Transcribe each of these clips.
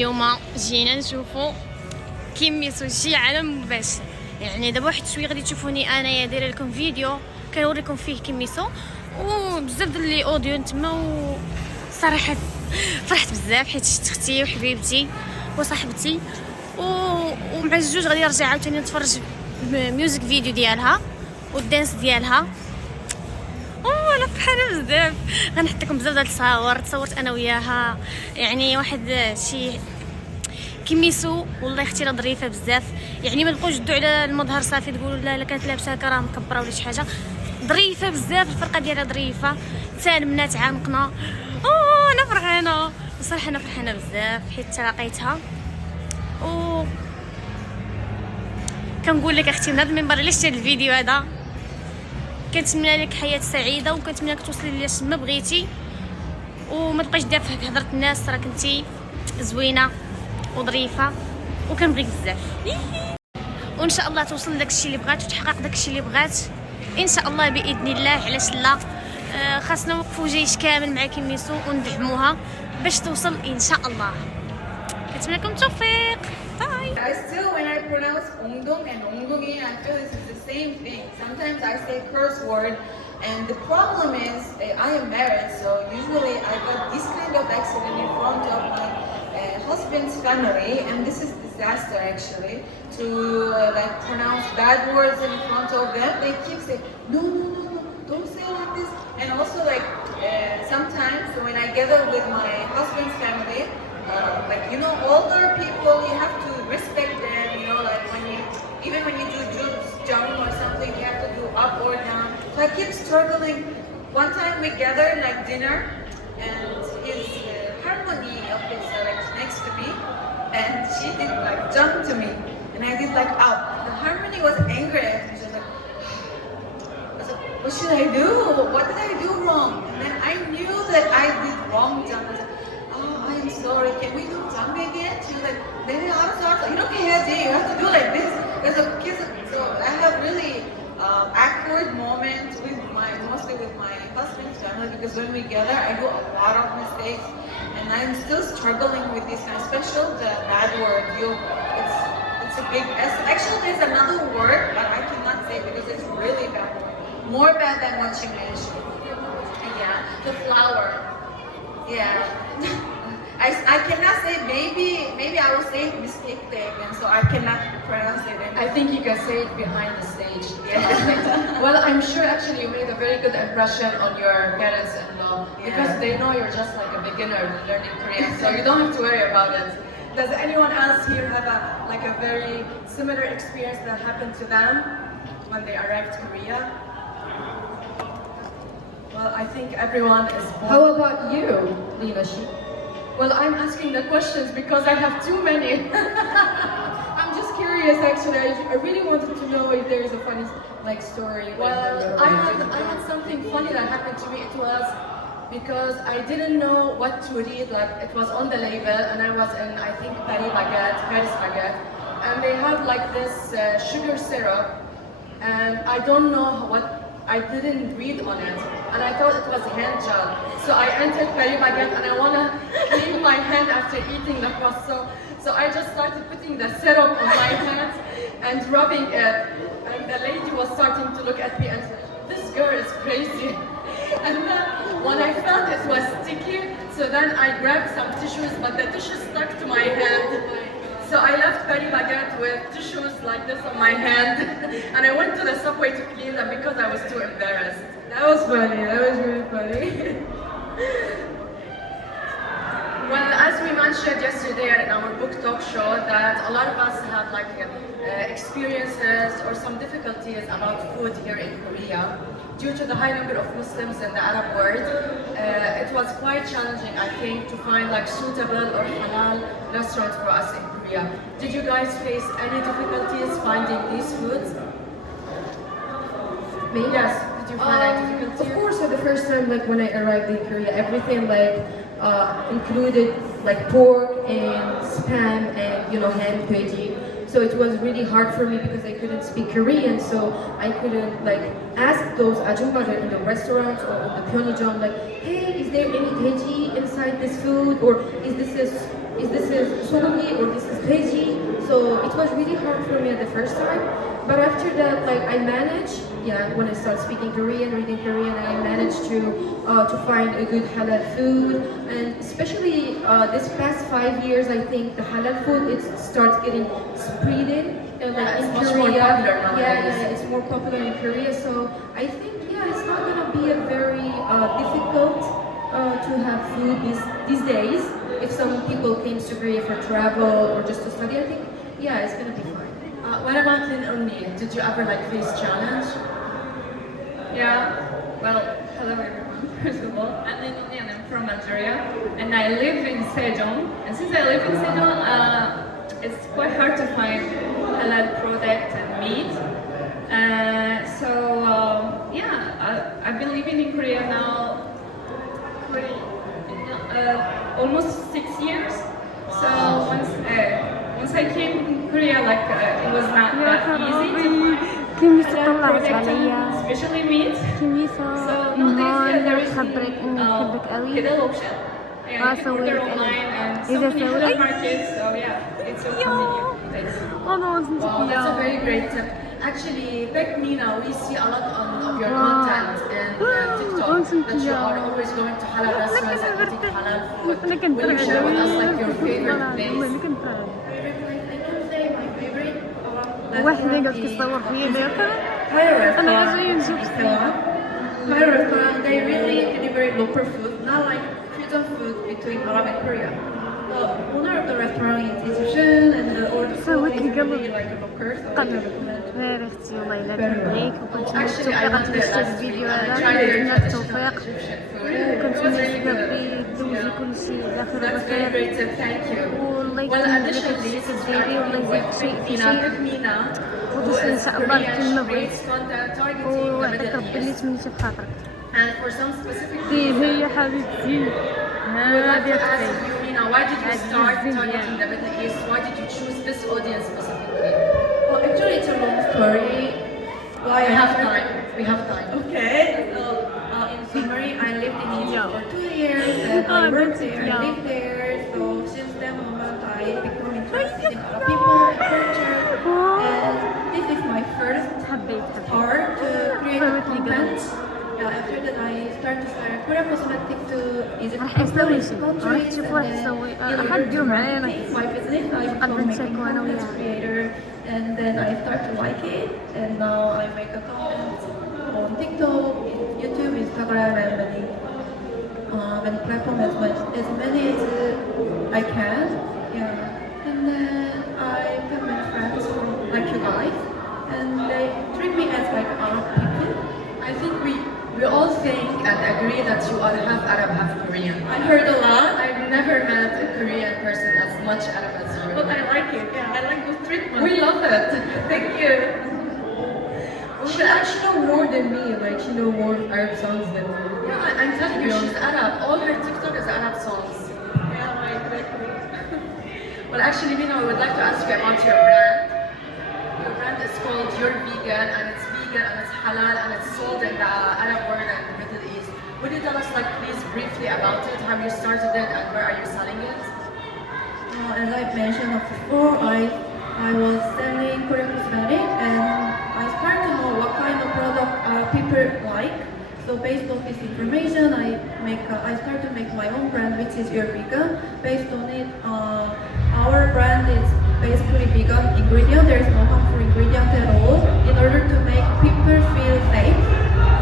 اليوم جينا نشوفوا كيميسو شي على مباشر. يعني دابا واحد شويه غادي تشوفوني انايا دايره لكم فيديو كنوريكم فيه كيميسو وبزاف ديال لي اوديو نتما. وصراحه فرحت بزاف حيت شفت اختي وحبيبتي وصاحبتي ومع الجوج غادي نرجع عاوتاني نتفرج ميوزك فيديو ديالها والدانس ديالها. انا فرحانه بزاف. غنحط لكم بزاف ديال التصاور تصورت انا وياها. يعني واحد شي كيميسو والله اختي راه ظريفه بزاف. يعني ما تبقوش تدوا على المظهر صافي تقولوا لا كانت لابسه هكا راه مكبره ولا شي حاجه. ظريفه بزاف الفرقه ديالها ظريفه تالمنا تعانقنا. انا فرحانه بصراحه انا فرحانه بزاف حيت تلاقيتها و كنقول لك اختي من هذا المنبر علاش شتي هذا الفيديو هذا. كنتمنى لك حياه سعيده وكنتمنى لك توصلي لاش ما بغيتي وما تبقاش دافع في هضره الناس. راه كنتي زوينه وظريفه وكنبغيك بزاف وان شاء الله توصل لك الشيء اللي بغات وتحقق داك الشيء اللي بغات ان شاء الله باذن الله. علاش لا خاصنا نوقفوا جيش كامل مع كيميسو وندعموها باش توصل ان شاء الله. كنتمنى لكم التوفيق. I still, when I pronounce ongdong and ongdongi, I feel this is the same thing. Sometimes I say curse word, and the problem is I am married, so usually I got this kind of accident in front of my husband's family, and this is disaster actually. To like pronounce bad words in front of them, they keep saying no, don't say like this. And also like sometimes when I gather with my husband's family. Like older people, you have to respect them. Like even when you do jump or something, you have to do up or down. So I keep struggling. One time we gathered like dinner, and his harmony of his like next to me, and she did like jump to me, and I did like up. The harmony was angry at me. She was like, I was like, what should I do? What did I do wrong? And then I knew that I did wrong jump. I was like, I'm sorry, can we do jump again? She was like, you don't care, you have to do like this. So I have really awkward moments mostly with my husband's family, because when we gather, I do a lot of mistakes, and I'm still struggling with this kind of special the bad word. It's a big S. Actually, there's another word, but I cannot say it because it's really bad word. More bad than what you mentioned. Yeah, the flower. Yeah. I cannot say, maybe I will say it mistakenly again, so I cannot pronounce it anymore. I think you can say it behind the stage. Yeah. Well, I'm sure actually you made a very good impression on your parents-in-law, because they know you're just like a beginner learning Korean, so you don't have to worry about it. Does anyone else here have a very similar experience that happened to them when they arrived to Korea? Well, I think everyone is born. How about you, Lina? Well, I'm asking the questions because I have too many. I'm just curious, actually. I really wanted to know if there is a funny story. Well, I had something funny that happened to me. It was because I didn't know what to read. Like it was on the label, and I was in Paris baguette, and they have like this sugar syrup, and I don't know what. I didn't read on it, and I thought it was hand gel. So I entered Paris baguette, and I wanna clean my hand after eating the croissant. So I just started putting the syrup on my hands and rubbing it. And the lady was starting to look at me and said, "This girl is crazy." And then when I felt it was sticky, so then I grabbed some tissues, but the tissues stuck to my hand. So I left Paris baguette with tissues like this on my hand, and I went to the subway to clean them because I was too embarrassed. That was funny. That was really funny. Well, as we mentioned yesterday in our book talk show, that a lot of us have experiences or some difficulties about food here in Korea. Due to the high number of Muslims in the Arab world, it was quite challenging, I think, to find suitable or halal restaurants for us in Korea. Did you guys face any difficulties finding these foods? Me? Yes. Did you find any difficulties? Of course, at the first time, when I arrived in Korea, everything included pork and spam and ham veggie. So it was really hard for me because I couldn't speak Korean, so I couldn't ask those ajumma들 in the restaurants or in the Pyeongchang hey, is there any veggie inside this food, or is this is this is sogi or this is veggie. So it was really hard for me at the first time. But after that, like I managed, when I started speaking Korean, reading Korean, I managed to find a good halal food. And especially this past 5 years, I think the halal food it starts getting spreaded. Like it's in much Korea. more popular nowadays. It's more popular in Korea. So I think it's not gonna be a very difficult to have food these days. If some people came to Korea for travel or just to study, I think it's gonna be fine. What about Lin Unmi? Did you ever like face challenge? Yeah, well, hello everyone, first of all. I'm Lin Unmi and I'm from Algeria. And I live in Sejong. And since I live in Sejong, it's quite hard to find halal product and meat. I've been living in Korea now for almost 6 years. So once I came to Korea, it was not that easy to find كميسة halal طلعت product, عليا especially meat. كميسة So إيمان nowadays, there is خبرت إني بحبك قوي كده option. And you can order سويت online and so إذا many سويت halal markets. So yeah, it's so convenient. Thanks. Wow, that's a very great tip. Actually, back Mina, we see a lot of your content in TikTok that you are always going to halal restaurants and eating halal food. Will you share with us like your favorite place? I can say my favorite واحدة قالت تصور فيا ديرها Thai restaurant. أنا جاية نشوف Thai restaurant, they really deliver local food, not like fusion food between Arab and Korea. The owner of the restaurant is Egyptian and all the food سويت is لي really قلب like local, so I قلب recommend. غير اختي والله الا كنبغيك وكنت Actually, I توفيق went there تنشر last week الفيديو and I هذا tried their كنا traditional توفيق Egyptian food. وكنت It was really good. نتسبب دوزي كل شيء داخل That's very البخير great tip, thank you. والله Well, يكون لك additionally, شيء since we are كديري والله talking يزيد with شيء في Mina, شيء Mina, who وتصل ان is شاء الله Korean, كلمة she بغيت creates content targeting the وعطيك Middle ربي اللي East. تمنيتي في خاطرك And for some specific دي reason, هي حبيبتي I would like هذه to ask اختي you, Mina, why did you As start you see, targeting yeah. the Middle East? Why did you choose this audience specifically? Well, actually, it's a long story. Why We I have time. We have time. Okay, so in summary, I lived in Egypt for 2 years and I Oh, worked that's there, young. I lived there. So since that moment, I become interested in Arab people and culture. And this is my first حبيت part to create Favorite content. After that, I started to start Korean cosmetic to Egypt راح أسوي شيء. countries, راح تشوفوا راح and then أسوي. in راح order تجوا to معايا أنا. maintain my business, I قلبت become making شكوى أنا content وياها. creator, and then I start to like it, and now I make a content on TikTok, YouTube, Instagram, and many platforms as many as I can. And then I have many friends from like you guys, and they treat me as like Arab people. I think we all think and agree that you are half Arab, half Korean. I heard a lot. I've never met a Korean person as much Arab as you. But I like it. I like the treatment. We love it. Thank you. She actually know more than me. Like she know more Arab songs than me. Yeah, I'm telling you, she's Arab. All her TikTok is Arab songs. Well, actually, Mina, we would like to ask you about your brand. Your brand is called You're Vegan, and it's vegan, and it's halal, and it's sold in the Arab world and the Middle East. Would you tell us, like, please briefly about it, how you started it, and where are you selling it? As I mentioned before, I was selling Korean cosmetic, and I started to know what kind of product people like. So based on this information, I started to make my own brand, which is Your Vegan. Based on it, our brand is basically vegan ingredient. There is no harmful ingredient at all. In order to make people feel safe,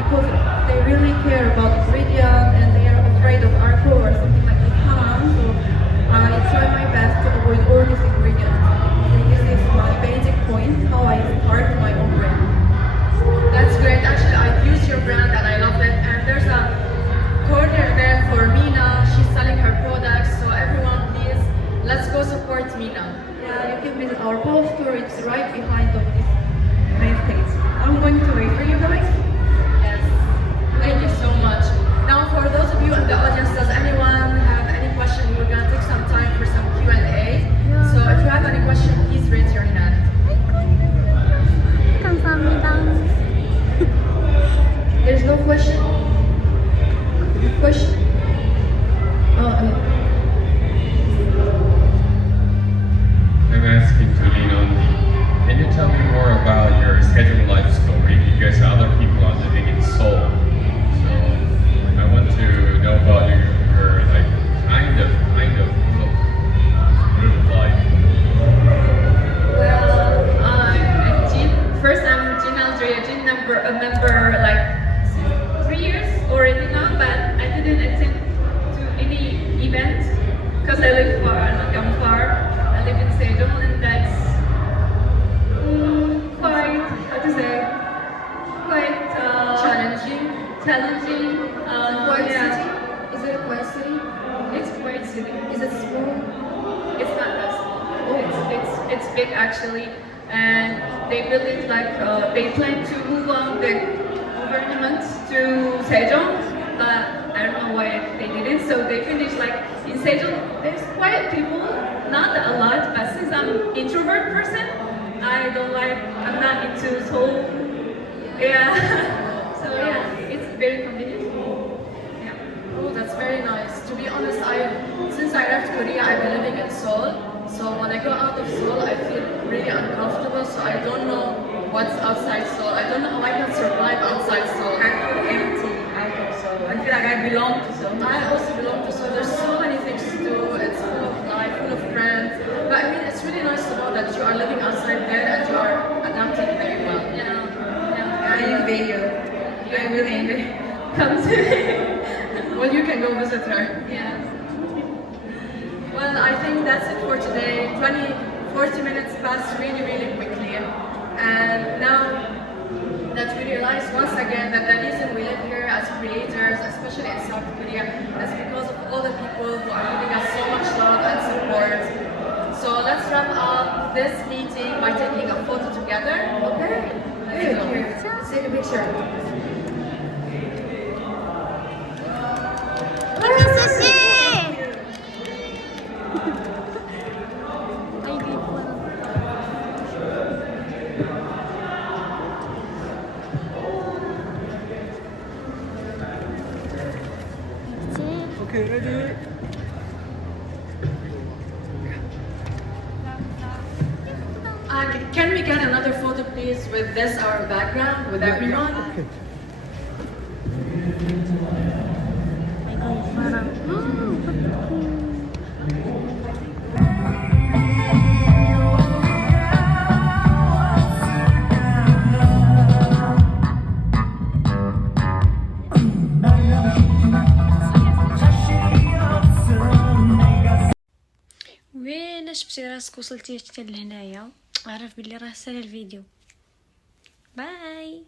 because they really care about ingredient and they are afraid of alcohol or something like this harm. So I try my best to avoid all these ingredients. And this is my basic point how I start my own brand. That's great. Actually, I've used your brand, and I love it. And there's a corner there for Mina. She's selling her products. So everyone, please, let's go support Mina. Yeah, you can visit our post store. It's right behind on this main page. I'm going to wait for you guys. Yes. Thank you so much. Now, for those of you in the audience, does anyone have any question? We're gonna take some time for some Q&A. So if you have any question, please raise your hand. 감사합니다. There's no question? Question? Oh, yeah. it's big actually, and they believe like they plan to move on the government to Sejong, but I don't know why they didn't. So they finished like in Sejong. There's quiet people, not a lot, but since I'm introvert person, I'm not into Seoul. Yeah. So yeah, it's very convenient. Yeah. Oh, that's very nice. To be honest, since I left Korea, I've been living in Seoul. So when I go out of Seoul, I feel really uncomfortable. So I don't know what's outside Seoul. I don't know how I can survive outside Seoul. I feel empty out of Seoul. I feel like I belong to Seoul. I also belong to Seoul. There's so many things to do. It's full of life, full of friends. But I mean, it's really nice to know that you are living outside there and you are adapting very well. Yeah. I envy you. I really envy you. Come to me. Well, you can go visit her. Yeah. Well, I think that's it for today. 40 minutes passed really, really quickly. And now that we realize once again that the reason we live here as creators, especially in South Korea, is because of all the people who are giving us so much love and support. So let's wrap up this meeting by taking a photo together. Okay? Let's go. Let's take a picture. 김미수 씨. 아이고 이뻐라. Okay, ready? Can we get another photo, please, with this our background, with everyone? Okay. 아이고 이뻐라. وين شفتي راسك وصلتي حتى لهنايا؟ عرف بلي راه سالا الفيديو. باي.